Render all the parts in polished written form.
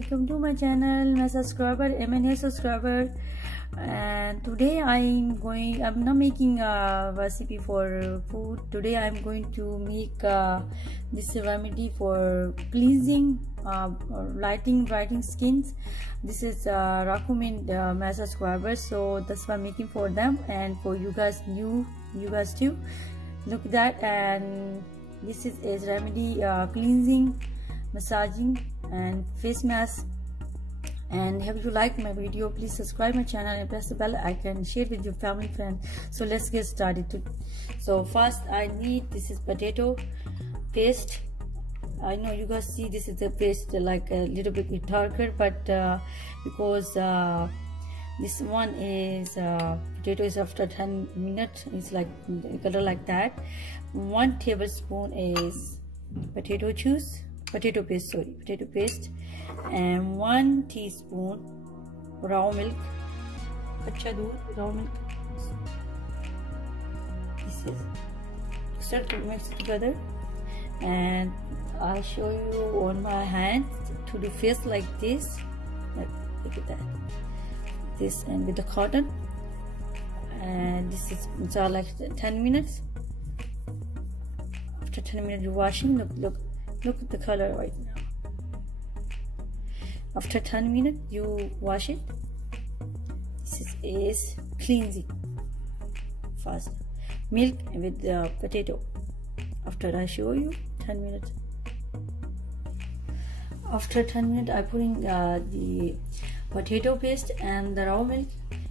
welcome to my channel, my subscriber, MNA subscriber. And today I'm not making a recipe for food. Today I'm going to make this remedy for cleansing or brightening skins. This is recommend my subscribers, so that's why I'm making for them and for you guys too. Look at that. And this is a remedy, cleansing, massaging and face mask. And if you like my video, please subscribe my channel and press the bell icon, share with your family friends. So let's get started. So first I need, this is potato paste. I know you guys see this is the paste like a little bit darker, but because this one is potato is after 10 minutes, it's like color like that. 1 tablespoon is potato paste, and 1 teaspoon raw milk, raw milk. This is start to mix it together, and I'll show you on my hand to do face like this. Look at that. This and with the cotton, and this is like 10 minutes. After 10 minutes you're washing. Look at the color right now. After 10 minutes you wash it. This is cleansing. First milk with the potato. After I show you 10 minutes. After 10 minutes I put in the potato paste and the raw milk.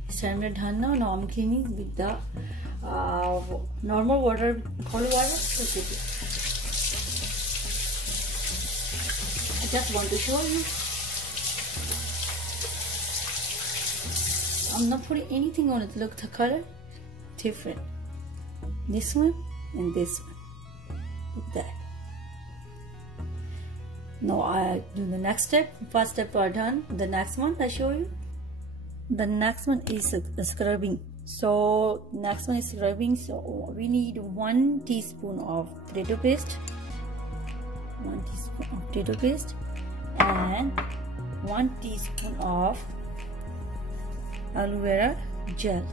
It's 10 minutes done now. Now I'm cleaning with the normal water, cold water. I just want to show you. I'm not putting anything on it. Look, the color different. This one and this one. Look at that. Now I do the next step. First step are done. The next one I show you. The next one is scrubbing. So next one is scrubbing. So we need 1 teaspoon of potato paste. 1 teaspoon of potato paste and 1 teaspoon of aloe vera gel.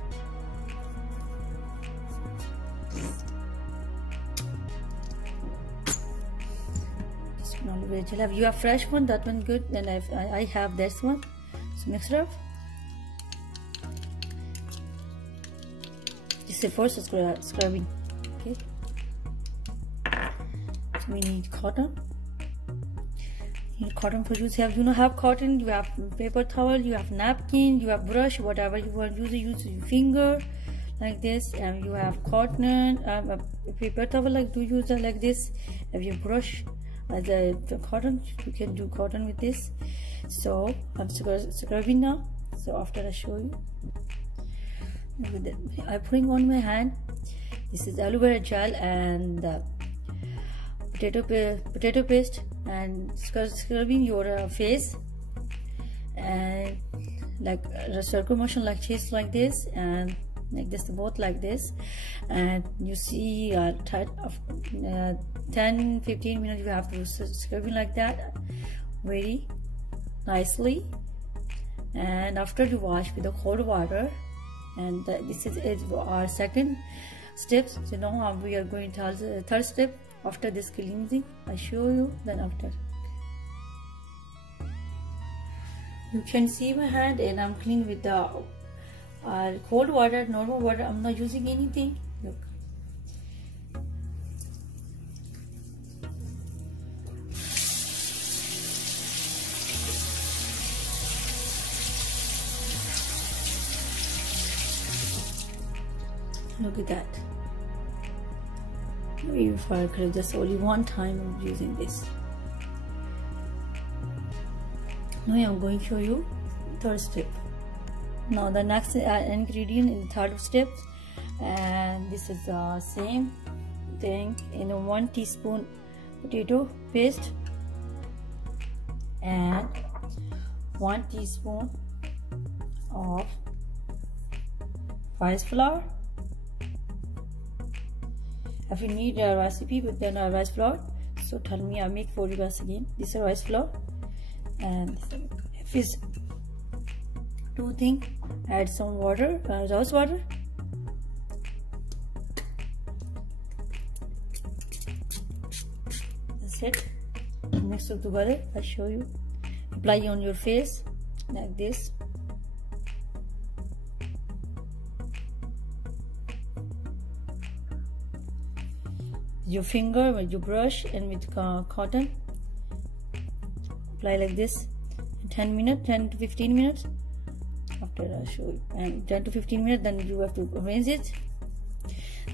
Aloe vera gel. If you have fresh one, that one good. Then I have this one. So mix it up. This is for scrubbing. Okay. So we need cotton. You need cotton for use. If you don't have cotton, you have paper towel, you have napkin, you have brush, whatever you want to use your finger like this. And you have cotton, a paper towel like to use it like this. If you brush the cotton, you can do cotton with this. So I'm scrubbing now. So after I show you, I'm putting on my hand. This is aloe vera gel and potato paste, and scrubbing your face and like a circle motion like chest like this and like this, both like this. And you see 10-15 minutes you have to scrubbing like that very nicely. And after you wash with the cold water, and this is our second step. So now we are going to the third step. After this cleansing, I show you. Then after, you can see my hand, and I'm clean with the cold water, normal water. I'm not using anything. Look. Look at that. If I could have just only one time I'm using this. Now I'm going to show you third step. Now the next ingredient in the third step, and this is the same thing. In 1 teaspoon potato paste and 1 teaspoon of rice flour. If you need a recipe with the rice flour, so tell me, I'll make for you guys again. This is rice flour. And if it's two things, add some water, rose water. That's it. Next of together, I'll show you. Apply on your face like this. Your finger with your brush and with cotton, apply like this. 10 to 15 minutes. After I'll show you. And 10 to 15 minutes, then you have to rinse it.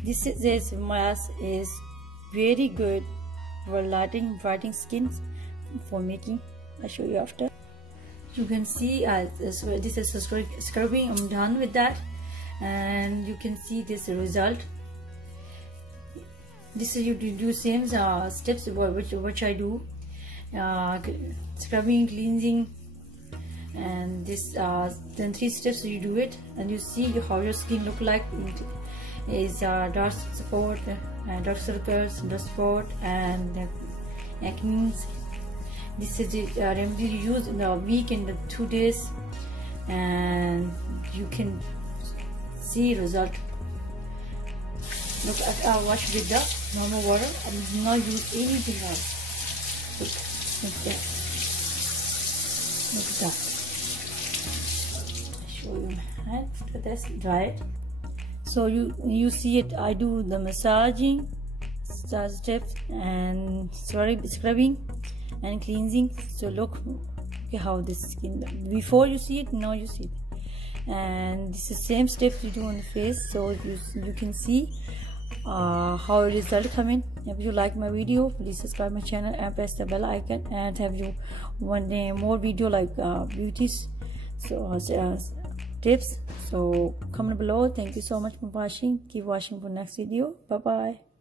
This mask is very good for brightening skin for making. I'll show you after. You can see this is scrubbing. I'm done with that, and you can see this result. This is you do same steps which I do, scrubbing, cleansing, and this then 3 steps you do it, and you see how your skin look like. It is dark spot, dark circles, dark spot, and acne. This is the remedy you use in a week, in the 2 days, and you can see result. Look, I wash with the normal water. I do not use anything else. Look at that. Look at that. I show you my hand. After this, dry it. So you see it. I do the massaging steps and scrubbing and cleansing. So look how this skin. Before you see it, now you see it. And this is the same steps you do on the face. So you can see how result come in. If you like my video, please subscribe my channel and press the bell icon, and have you one day more video like beauties tips. So comment below. Thank you so much for watching. Keep watching for next video. Bye bye.